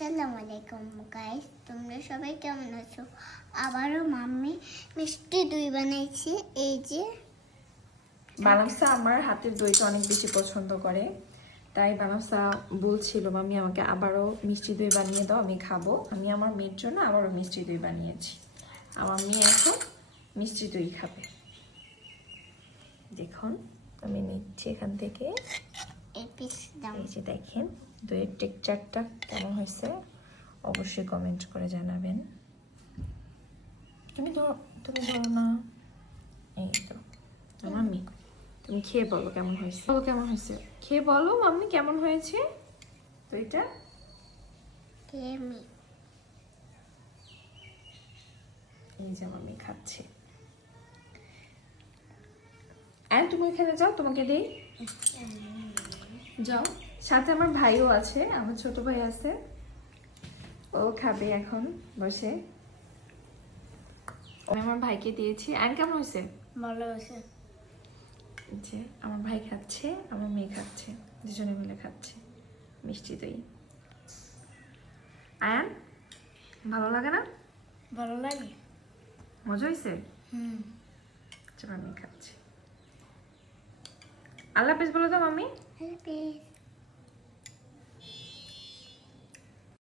আসসালামু আলাইকুম গাইস, তোমরা সবাই কেমন আছো? আবারও মাম্মি মিষ্টি দই বানাইছি। এই যে বানামসা আমার হাতের দইটা অনেক বেশি পছন্দ করে, তাই বানামসা বলছিল মামি আমাকে আবারও মিষ্টি দই বানিয়ে দাও, আমি খাবো। আমি আমার মেয়ের জন্য আবারও মিষ্টি দই বানিয়েছি। আমার মেয়ে এখন মিষ্টি দই খাবে। দেখুন আমি নিচ্ছি এখান থেকে। এই পিস দাম এই যে দেখেন দইয়ের টেক্সচারটা কেমন হয়েছে অবশ্যই কমেন্ট করে জানাবেন। তুমি ধরো না, এই তো মাম্মি তুমি খেয়ে বলো কেমন হয়েছে, বলো কেমন হয়েছে, খেয়ে বলো মাম্মি কেমন হয়েছে দইটা। কেমি এই যে মাম্মি খাচ্ছে। আর তুমি ওখানে যাও, তোমাকে দেই, যাও। সাথে আমার ভাইও আছে, আমার ছোট ভাই আছে, ও খাবে এখন বসে। আমি আমার ভাইকে দিয়েছি। আর কেমন হয়েছে? ভালো আছে। যে আমার ভাই খাচ্ছে, আমার মেয়ে খাচ্ছে, দুজনে মিলে খাচ্ছে মিষ্টি দই। আয়ান ভালো লাগে না? ভালো লাগে। মজা হয়েছে? আচ্ছা মাম্মি খাচ্ছে। আল্লাহ হাফেজ বলে দাও মাম্মি। হ্যালো।